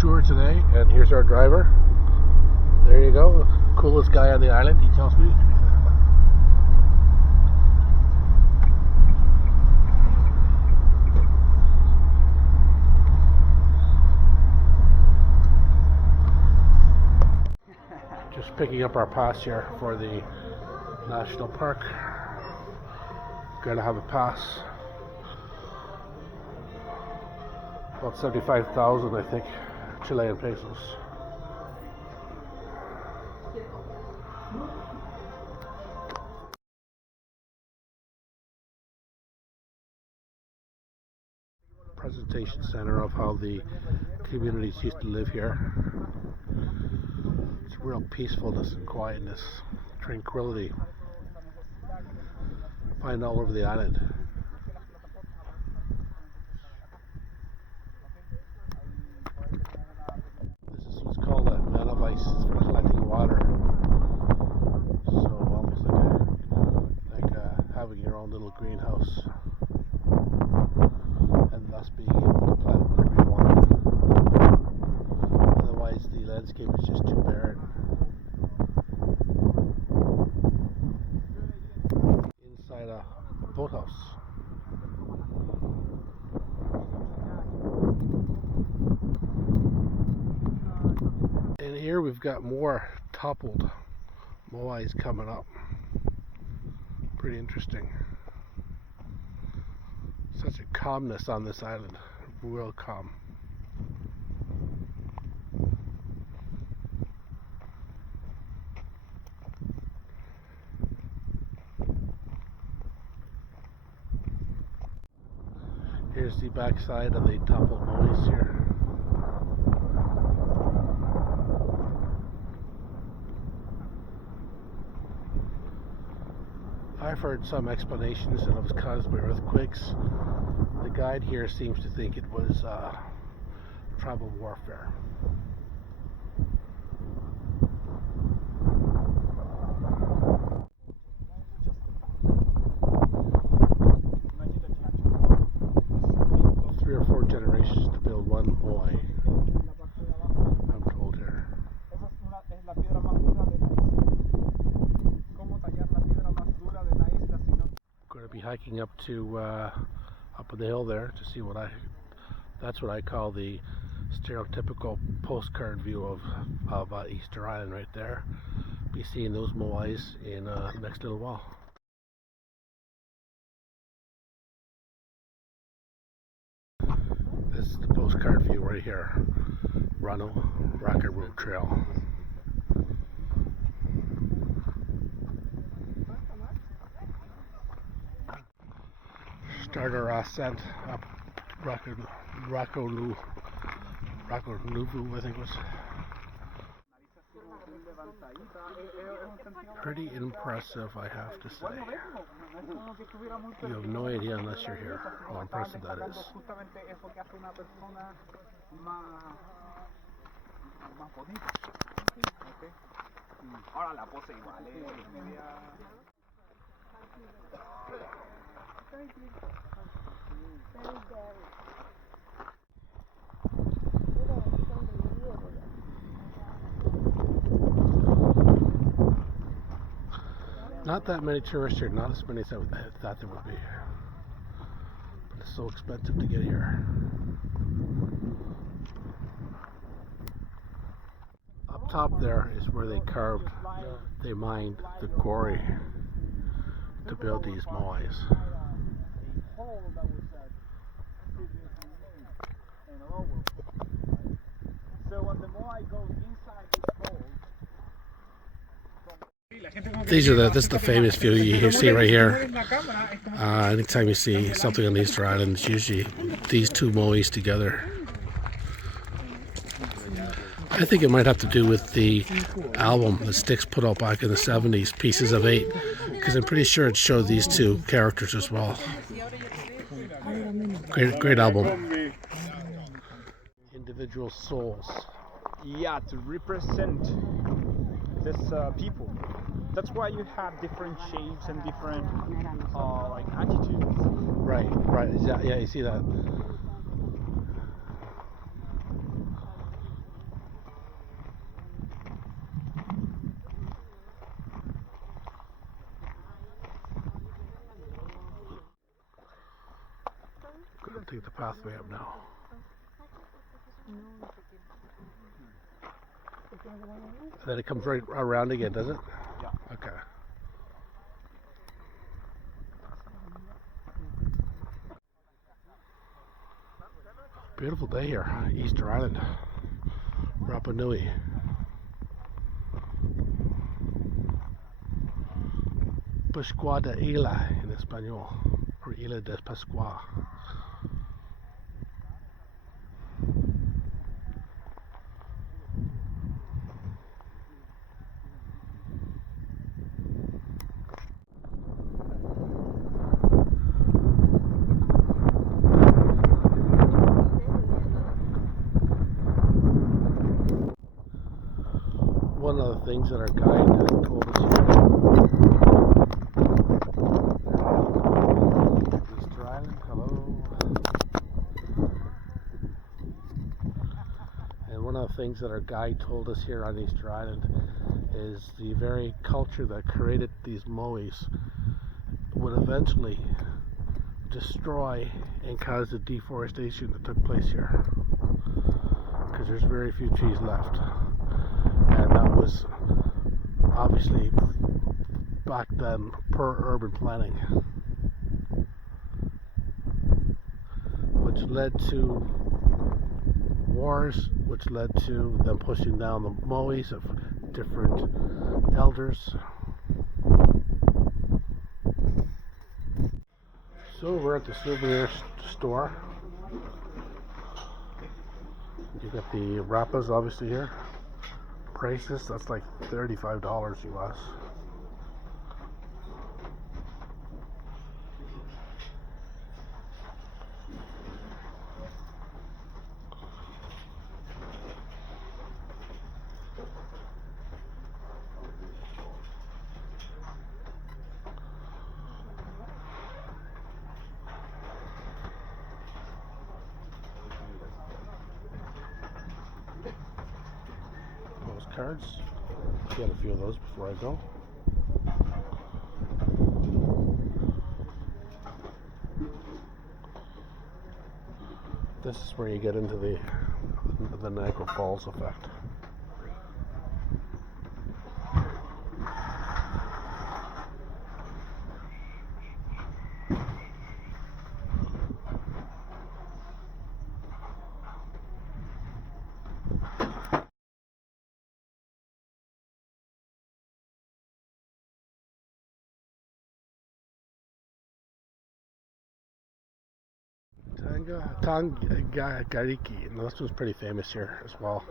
tour today, and here's our driver. There you go, coolest guy on the island, he tells me. Just picking up our pass here for the national park. Gonna have a pass. About 75,000, I think, Chilean pesos. Presentation center of how the communities used to live here. It's real peacefulness and quietness, tranquility. Find all over the island. This is what's called a man of ice for collecting water. So almost like having your own little greenhouse, and thus being able to plant whatever you want. Otherwise, the landscape is just too barren. Inside a boathouse. And here we've got more toppled moais coming up. Pretty interesting. Such a calmness on this island. Real calm. Here's the backside of the toppled moais here. I've heard some explanations that it was caused by earthquakes. The guide here seems to think it was tribal warfare. Generations to build one moai, I'm told here. Going to be hiking up to up on the hill there to see that's what I call the stereotypical postcard view of Easter Island right there. Be seeing those moais in the next little while. This is the postcard view right here. Rano Rocket Road Trail. Start our ascent up Raraku, I think it was. Pretty impressive, I have to say. You have no idea unless you're here how impressive that is. Not that many tourists here, not as many as I thought there would be. But it's so expensive to get here. Up top there is where they mined the quarry to build these moais. So when the moai goes inside this hole, this is the famous view you see right here. Anytime you see something on the Easter Island, it's usually these two moais together. I think it might have to do with the album that Styx put out back in the 70s, Pieces of Eight, because I'm pretty sure it showed these two characters as well. Great album. Individual souls. Yeah, to represent this people. That's why you have different shapes and different like attitudes. Right. Yeah, you see that. take the pathway up now. And then it comes right around again, does it? Yeah. Okay. Beautiful day here, Easter Island, Rapa Nui. Pascua de Isla in Espanol, or Isla de Pascua. One of the things that our guide told us here, Easter Island, hello. And one of the things that our guide told us here on Easter Island is the very culture that created these moais would eventually destroy and cause the deforestation that took place here, because there's very few trees left. And that was obviously back then per urban planning, which led to wars, which led to them pushing down the moais of different elders. So we're at the souvenir store. You got the Rapas obviously here. Prices, that's like $35 US. Postcards. Get a few of those before I go. This is where you get into the Necro Falls effect. Tongariki, and this one's pretty famous here as well.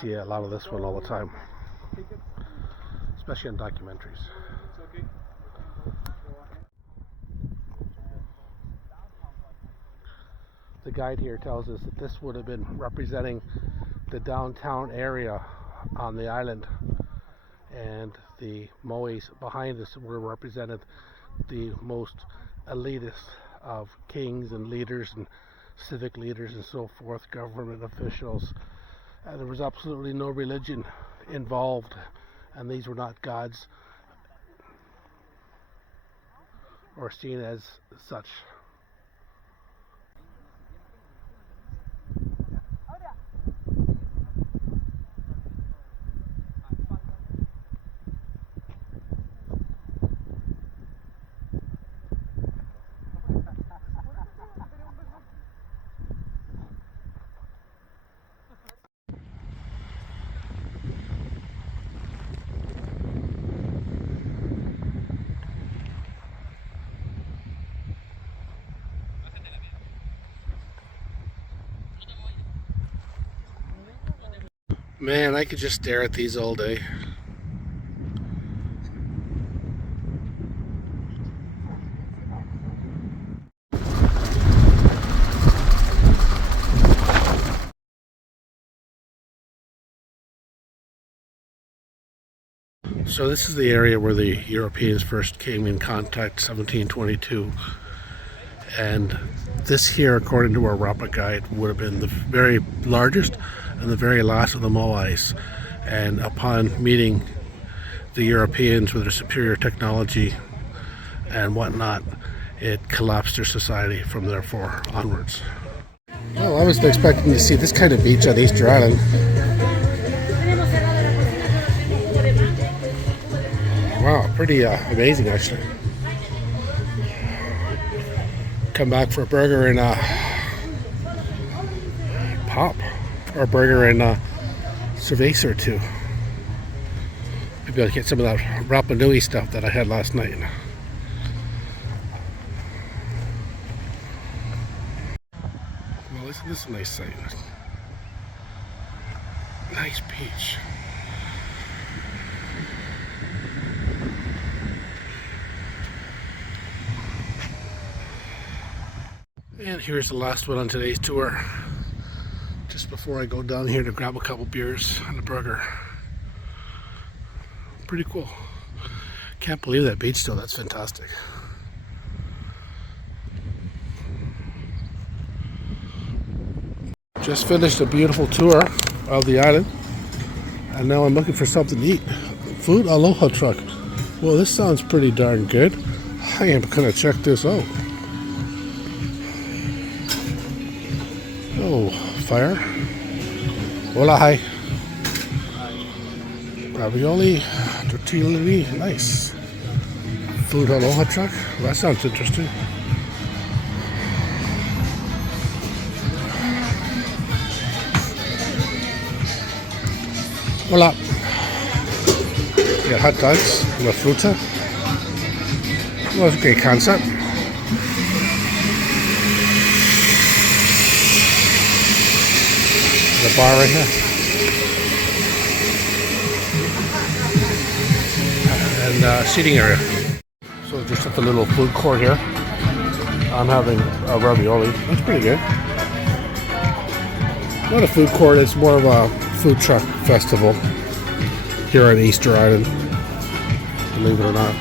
See a lot of this one all the time, especially in documentaries. The guide here tells us that this would have been representing the downtown area on the island, and the moais behind us were represented the most elitist of kings and leaders and civic leaders and so forth, government officials. There was absolutely no religion involved, and these were not gods or seen as such. Man, I could just stare at these all day. So this is the area where the Europeans first came in contact, 1722. And this here, according to our Rapa guide, would have been the very largest and the very last of the Moais. And upon meeting the Europeans with their superior technology and whatnot, it collapsed their society from therefore onwards. Well, I wasn't expecting to see this kind of beach on Easter Island. Wow, pretty amazing actually. Come back for a burger and pop, or a burger and cerveza or two. Maybe I'll get some of that Rapa Nui stuff that I had last night. Well, isn't this a nice sight? Nice beach. And here's the last one on today's tour. Just before I go down here to grab a couple beers and a burger. Pretty cool. Can't believe that beach though, that's fantastic. Just finished a beautiful tour of the island. And now I'm looking for something to eat. Food Aloha truck. Well, this sounds pretty darn good. I am gonna check this out. Oh, fire. Hola, hi. Ravioli, tortellini, nice. Food Aloha truck. Well, that sounds interesting. Hola. Yeah, hot dogs, la fruta. Well, that's a great concept. The bar right here. And seating area. So just at the little food court here. I'm having a ravioli. That's pretty good. Not a food court, it's more of a food truck festival here on Easter Island, believe it or not.